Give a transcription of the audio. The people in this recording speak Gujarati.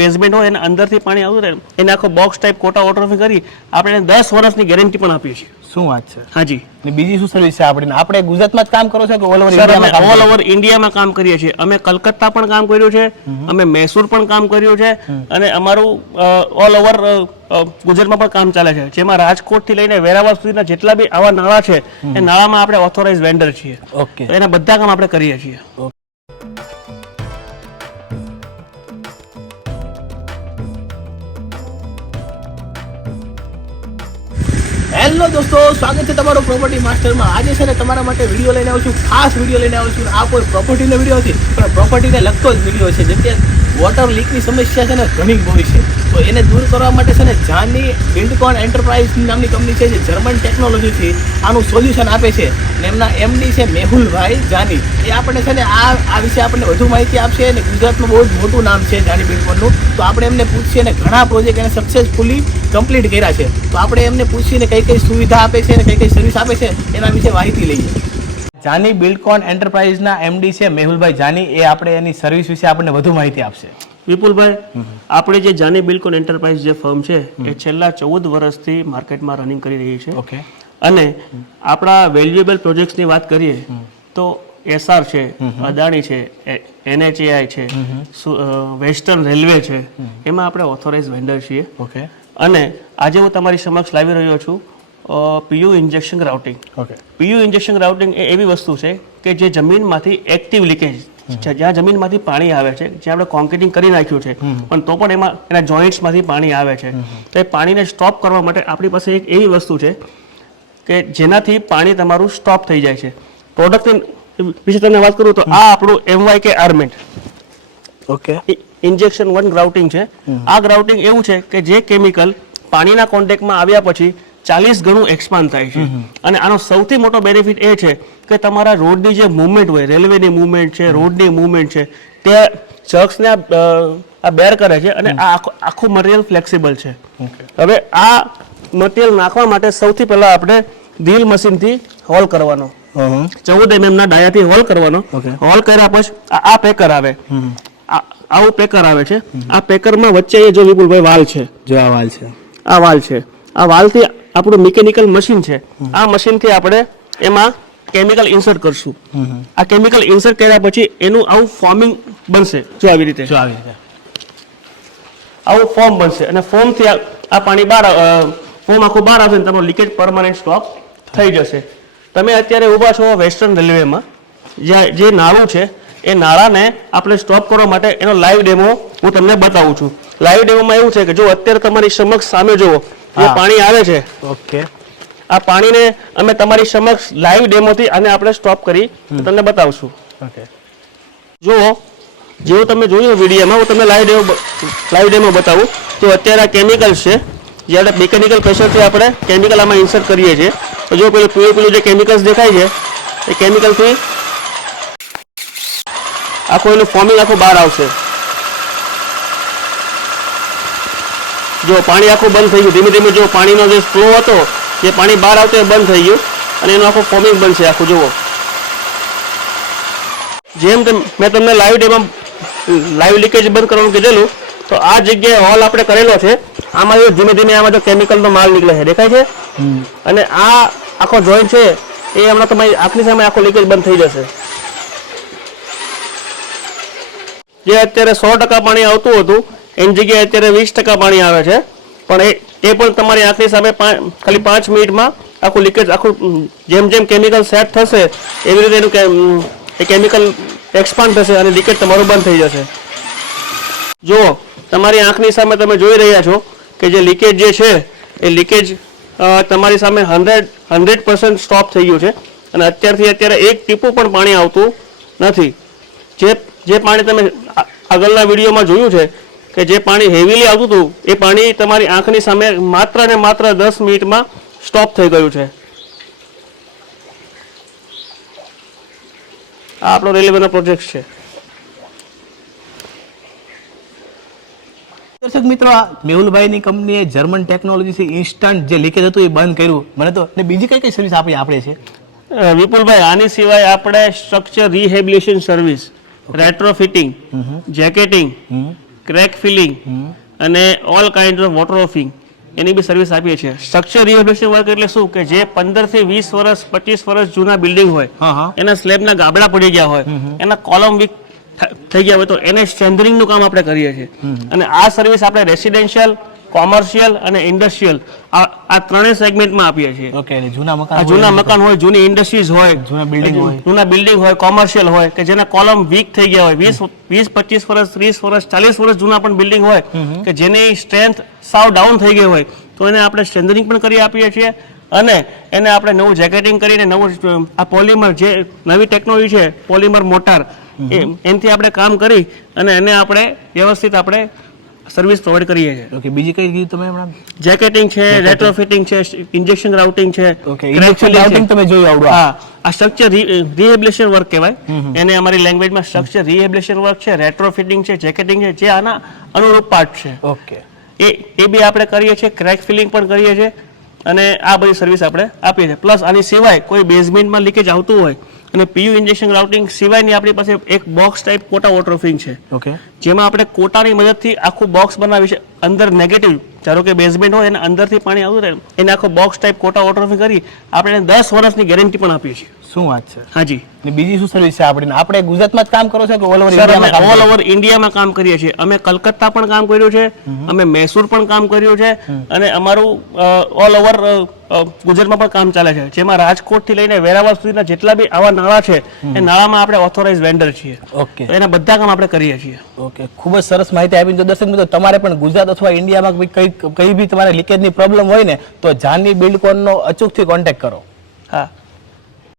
બેઝમેન્ટ હોય એના અંદરથી પાણી આવતું રહે એને આખો બોક્સ ટાઈપ કોટા વોટરપ્રૂફ કરી આપણે એને દસ વર્ષની ગેરંટી પણ આપીએ છીએ. શું વાત છે? હાજી. ને બીજી શું સર્વિસ છે આપણે? આપણે ગુજરાતમાં જ કામ કરો છો કે ઓલ ઓવર ઇન્ડિયામાં કામ ઓલ ઓવર ઇન્ડિયામાં કામ કરીએ છીએ. અમે કલકત્તા પણ કામ કર્યું છે. અમે મૈસૂર પણ કામ કર્યું છે. અને અમારું ઓલ ઓવર ગુજરાતમાં પણ કામ ચાલે છે. જેમાં રાજકોટથી લઈને વેરાવળ સુધીના જેટલા બી આવા નાળા છે એ નાળામાં આપણે ઓથોરાઇઝ વેન્ડર છીએ. ઓકે એના બધા કામ આપણે કરીએ છીએ. હેલો દોસ્તો, સ્વાગત છે તમારો પ્રોપર્ટી માસ્ટરમાં આજે છે ને તમારા માટે વીડિયો લઈને આવું છું, ખાસ વીડિયો લઈને આવું છું. આ કોઈ પ્રોપર્ટીનો વીડિયો નથી, પણ પ્રોપર્ટીને લગતો જ વીડિયો છે. જેમ કે વોટર લીકની સમસ્યા છે ને, ઘણી બહુ છે. તો એને દૂર કરવા માટે છે ને જાની બિલ્ડકોન એન્ટરપ્રાઇઝ નામની કંપની છે, જે જર્મન ટેકનોલોજીથી આનું સોલ્યુશન આપે છે. અને એમના એમડી છે મેહુલભાઈ જાની. એ આપણને છે ને આ આ વિશે આપણને વધુ માહિતી આપશે અને ગુજરાતનું બહુ જ મોટું નામ છે જાની બિલ્ડકોનનું તો આપણે એમને પૂછીએ અને ઘણા પ્રોજેક્ટ એને સક્સેસફુલી કમ્પ્લીટ કર્યા છે. તો આપણે એમને પૂછીને કઈ કઈ સુવિધા આપે છે અને કઈ કઈ સર્વિસ આપે છે, એના વિશે માહિતી લઈએ. જાની બિલ્ડકોન એન્ટરપ્રાઇઝના એમડી છે મેહુલભાઈ જાની. એ આપણે એની સર્વિસ વિશે આપણને વધુ માહિતી આપશે. વિપુલભાઈ આપણે જે જાની બિલકોન એન્ટરપ્રાઇઝ જે ફર્મ છે એ છેલ્લા ચૌદ વર્ષથી માર્કેટમાં રનિંગ કરી રહી છે. ઓકે. અને આપણા વેલ્યુએબલ પ્રોજેક્ટ્સની વાત કરીએ તો એસઆર છે અદાણી છે એનએચએઆઈ છે વેસ્ટર્ન રેલવે છે એમાં આપણે ઓથોરાઇઝ વેન્ડર છીએ. ઓકે. અને આજે હું તમારી સમક્ષ લાવી રહ્યો છું PU injection grouting. Okay PU injection grouting એ એવી વસ્તુ છે કે જે જમીનમાંથી એક્ટિવ લીકેજ જ્યાં જમીનમાંથી પાણી આવે છે જ્યાં આપણે કોન્ક્રીટિંગ કરી નાખ્યું છે પણ તો પણ એમાં એના જોઈન્ટ્સમાંથી પાણી આવે છે. તો એ પાણીને સ્ટોપ કરવા માટે આપણી પાસે એક એવી વસ્તુ છે કે જેનાથી પાણી તમારું સ્ટોપ થઈ જાય છે. પ્રોડક્ટ વિશે તમને વાત કરું તો આ આપણું એમવાય કે આર્મેન્ટ ઓકે ઇન્જેક્શન વન ગ્રાઉટિંગ છે. આ ગ્રાઉટિંગ એવું છે કે જે કેમિકલ પાણીના કોન્ટેક્ટમાં આવ્યા પછી ચાલીસ ગણું એક્સપાન્ડ થાય છે. અને આનો સૌથી મોટો બેનિફિટ એ છે કે તમારા રોડની જે મુવમેન્ટ હોય રેલવેની મુવમેન્ટ છે રોડની મુવમેન્ટ છે તે ચર્ક્સને આ બેર કરે છે અને આ આખું મટીરિયલ ફ્લેક્સિબલ છે. હવે આ મટીરિયલ નાખવા માટે સૌથી પહેલા આપણે ડ્રીલ મશીનથી હોલ કરવાનો. ચૌદ એમએમ ના ડાયાથી હોલ કરવાનો. હોલ કર્યા પછી આ પેકર આવે. આવું પેકર આવે છે. આ પેકરમાં વચ્ચે જો વિપુલભાઈ વાલ છે. જો આ વાલ છે. આ વાલ છે. આ વાલથી આપણું મિકેનિકલ મશીન છે. આ મશીનથી આપણે એમાં કેમિકલ ઇન્સર્ટ કરશું. આ કેમિકલ ઇન્સર્ટ કર્યા પછી એનું આવું ફોર્મિંગ બનશે. જો આવી રીતે. જો આવી રીતે. આવું ફોર્મ બનશે. અને ફોર્મથી આ આ પાણી બહાર ફોર્મ આખું બહાર આવશે તમારો લીકેજ પરમાનન્ટ સ્ટોપ થઈ જશે. તમે અત્યારે ઊભા છો વેસ્ટર્ન રેલવેમાં જ્યાં જે નાળું છે એ નાળાને આપણે સ્ટોપ કરવા માટે એનો લાઈવ ડેમો હું તમને બતાવું છું. લાઈવ ડેમોમાં એવું છે કે જો અત્યારે તમારી સમક્ષ સામે જુઓ જે પાણી આવે છે. ઓકે. આ પાણીને અમે તમારી સમક્ષ લાઈવ ડેમોથી આને આપણે સ્ટોપ કરી તમને બતાવશું. ઓકે. જુઓ જેવું તમે જોયું વિડીયોમાં હું તમને લાઈવ ડેમો લાઈવ ડેમો બતાવું. તો અત્યારે આ કેમિકલ્સ છે. જે આપણે મિકેનિકલ પ્રેશરથી આપણે કેમિકલ આમાં ઇન્સર્ટ કરીએ છીએ. તો જો પેલું પીળું પીળું જે કેમિકલ્સ દેખાય છે એ કેમિકલથી આખું એનું ફોર્મિંગ આખું બહાર આવશે. જો પાણી આખું બંધ થઈ ગયું ધીમે ધીમે જો પાણીનો જે ફ્લો હતો જે પાણી બહાર આવતું એ બંધ થઈ ગયું અને એનું આખું ફોર્મિંગ બનશે આખું જુઓ. જેમ તેમ મેં તમને લાઈવ ડેમાં લાઈવ લીકેજ બંધ કરવાનું કીધેલું તો આ જગ્યાએ હોલ આપણે કરેલો છે. આમાં ધીમે ધીમે આમાં જો કેમિકલનો માલ નીકળે છે દેખાય છે? અને આ આખો જોઈન્ટ છે એ હમણાં તમારી આંખની સામે આખો લીકેજ બંધ થઈ જશે. જે અત્યારે સો ટકા પાણી આવતું હતું એની જગ્યાએ અત્યારે વીસ ટકા પાણી આવે છે. પણ એ એ પણ તમારી આંખની સામે ખાલી પાંચ મિનિટમાં આખું લીકેજ આખું જેમ જેમ કેમિકલ સેટ થશે, એવી રીતે એનું એ કેમિકલ એક્સપાન્ડ થશે અને લીકેજ તમારું બંધ થઈ જશે. જુઓ, તમારી આંખની સામે તમે જોઈ રહ્યા છો કે જે લીકેજ જે છે, એ લીકેજ તમારી સામે હંડ્રેડ હંડ્રેડ પર્સન્ટ સ્ટોપ થઈ ગયું છે. અને અત્યારથી અત્યારે એક ટીપું પણ પાણી આવતું નથી. જે જે પાણી તમે આગળના વિડીયોમાં જોયું છે કે જે પાણી હેવીલી આવતું હતું એ પાણી તમારી આંખની સામે માત્ર ને માત્ર દસ મિનિટમાં સ્ટોપ થઈ ગયું છે. આ આપણો રેલવેનો પ્રોજેક્ટ છે. દર્શક મિત્રો મેહુલભાઈની કંપનીએ જર્મન ટેકનોલોજીથી ઇન્સ્ટન્ટ જે લીકેજ હતું એ બંધ કર્યું. મને તો ને બીજી કઈ કઈ સર્વિસ આપી આપણે છે? વિપુલભાઈ આની સિવાય આપણે structure rehabilitation service retrofitting jacketing crack filling અને all kind of waterproofing any B service આપીએ છીએ. સ્ટ્રક્ચર રિહેબિલિટેશન વર્ક એટલે શું? કે જે પંદરથી વીસ વર્ષ પચીસ વર્ષ જૂના બિલ્ડિંગ હોય એના સ્લેબના ગાબડા પડી ગયા હોય એના કોલમ વીક થઈ ગયા હોય તો એને સ્ટ્રેન્થનિંગનું કામ આપણે કરીએ છીએ. અને આ સર્વિસ આપણે રેસિડેન્શિયલ કોમર્શિયલ અને ઇન્ડસ્ટ્રીયલ. આ આ ત્રણેય સેગમેન્ટમાં આપીએ છીએ. ઓકે એટલે જૂના મકાન જૂના મકાન હોય જૂની ઇન્ડસ્ટ્રીઝ હોય જૂના બિલ્ડિંગ હોય. જૂના બિલ્ડિંગ હોય કોમર્શિયલ હોય કે જેના કોલમ વીક થઈ ગયા હોય વીસ વીસ પચીસ વર્ષ ત્રીસ વર્ષ ચાલીસ વર્ષ જૂના પણ બિલ્ડિંગ હોય કે જેની સ્ટ્રેન્થ સાવ ડાઉન થઈ ગઈ હોય તો એને આપણે સ્ટ્રેન્થનિંગ પણ કરી આપીએ છીએ અને એને આપણે નવું જેકેટિંગ કરીને નવું આ પોલિમર જે નવી ટેકનોલોજી છે પોલિમર મોટાર એનથી આપણે કામ કરી અને એને આપણે વ્યવસ્થિત આપણે સર્વિસ પ્રોવાઈડ કરીએ છીએ. ઓકે બીજી કઈ રીતે તમે હમણાં? જેકેટિંગ છે રેટ્રો ફિટિંગ છે ઇન્જેક્શન રાઉટિંગ છે ઓકે છે. રાઉટિંગ તમે જોઈ આવડો. હા આ સ્ટ્રક્ચર રિહેબિલેશન વર્ક કહેવાય. એને અમારી લેંગ્વેજમાં સ્ટ્રક્ચર રિહેબિલેશન વર્ક છે રેટ્રો ફિટિંગ છે જેકેટિંગ છે જે આના અનુરૂપ પાર્ટ છે. ઓકે એ એ બી આપણે કરીએ છીએ ક્રેક ફિલિંગ પણ કરીએ છીએ અને આ બધી સર્વિસ આપણે આપીએ છીએ. પ્લસ આની સિવાય કોઈ બેઝમેન્ટમાં લીકેજ આવતું હોય અને પીયુ ઇન્જેક્શન રાઉટિંગ સિવાયની આપણી પાસે એક બોક્સ ટાઈપ કોટા વોટરફિંગ છે. ઓકે જેમાં આપણે કોટાની મદદથી આખું બોક્સ બનાવી છે અંદર નેગેટિવ ધારો કે બેઝમેન્ટ હોય અને અંદરથી પાણી આવતું રહે એને આખો બોક્સ ટાઈપ કોટા વોટરફિંગ કરી આપણે દસ વર્ષની ગેરંટી પણ આપીએ છીએ. શું વાત છે? હાજી. ને બીજી શું સર્વિસ છે આપણી? આપણે ગુજરાતમાં જ કામ કરો છો કે ઓલ ઓવર ઇન્ડિયામાં ઓલ ઓવર ઇન્ડિયામાં કામ કરીએ? છીએ. અમે કલકત્તા પણ કામ કર્યું છે. અમે મૈસૂર પણ કામ કર્યું છે. અને અમારું ઓલ ઓવર ગુજરાતમાં પણ કામ ચાલે છે. જેમાં રાજકોટથી લઈને વેરાવળ સુધીના જેટલા બી આવા નાળા છે એ નાળામાં આપણે ઓથોરાઇઝ વેન્ડર છીએ. ઓકે. એના બધા કામ આપણે કરીએ છીએ. ઓકે. ખૂબ જ સરસ માહિતી આપી તો દર્શક મિત્રો તમારે પણ ગુજરાત અથવા ઇન્ડિયામાં કઈ કઈ બી તમારે લીકેજની પ્રોબ્લેમ હોય ને તો જાની બિલ્ડકોનનો અચૂકથી કોન્ટેક્ટ કરો. હા.